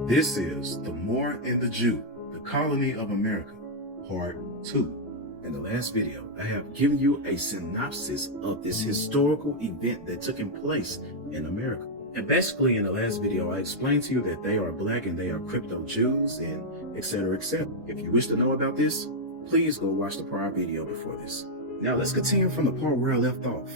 This is The Moor and the Jew, the Colony of America, Part 2. In the last video, I have given you a synopsis of this historical event that took place in America. And basically in the last video, I explained to you that they are black and they are crypto Jews and etc. etc. If you wish to know about this, please go watch the prior video before this. Now let's continue from the part where I left off.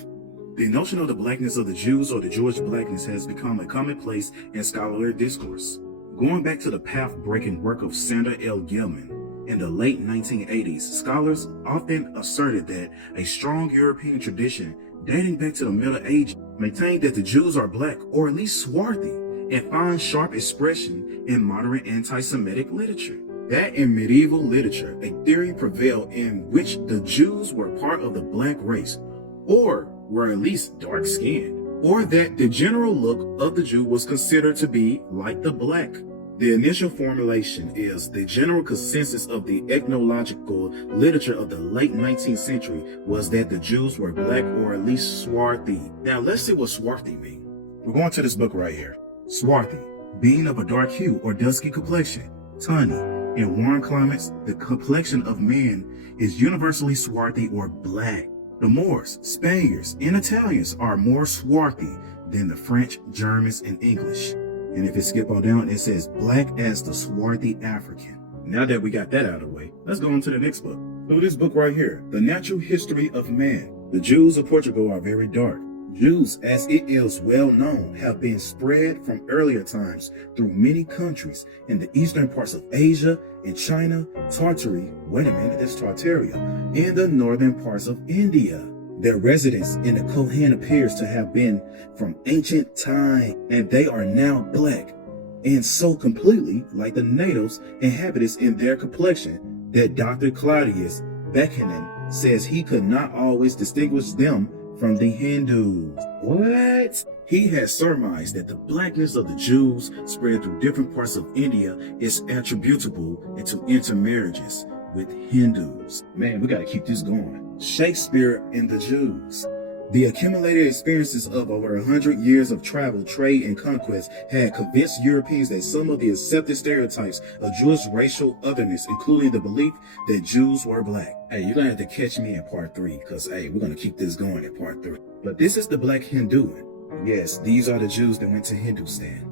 The notion of the blackness of the Jews or the Jewish blackness has become a commonplace in scholarly discourse. Going back to the path-breaking work of Sandra L. Gilman in the late 1980s, scholars often asserted that a strong European tradition dating back to the Middle Ages maintained that the Jews are black or at least swarthy and find sharp expression in modern anti-Semitic literature. That in medieval literature, a theory prevailed in which the Jews were part of the black race, or were at least dark-skinned, or that the general look of the Jew was considered to be like the black. The initial formulation is the general consensus of the ethnological literature of the late 19th century was that the Jews were black or at least swarthy. Now let's see what swarthy means. We're going to this book right here. Swarthy, being of a dark hue or dusky complexion, tawny. In warm climates, the complexion of men is universally swarthy or black. The Moors, Spaniards, and Italians are more swarthy than the French, Germans, and English. And if you skip on down, it says black as the swarthy African. Now that we got that out of the way, let's go on to the next book. So this book right here, The Natural History of Man. The Jews of Portugal are very dark. Jews, as it is well known, have been spread from earlier times through many countries in the eastern parts of Asia and China, Tartary, wait a minute, that's Tartaria, and the northern parts of India. Their residence in the Kohan appears to have been from ancient time, and they are now black, and so completely like the natives inhabitants in their complexion that Dr. Claudius Buchanan says he could not always distinguish them from the Hindus. What? He has surmised that the blackness of the Jews spread through different parts of India is attributable to intermarriages with Hindus. Man, we gotta keep this going. Shakespeare and the Jews. The accumulated experiences of over 100 years of travel, trade, and conquest had convinced Europeans that some of the accepted stereotypes of Jewish racial otherness, including the belief that Jews were black. Hey, you're gonna have to catch me in part 3, because hey, we're gonna keep this going in part 3. But this is the black Hinduan. Yes, these are the Jews that went to Hindustan.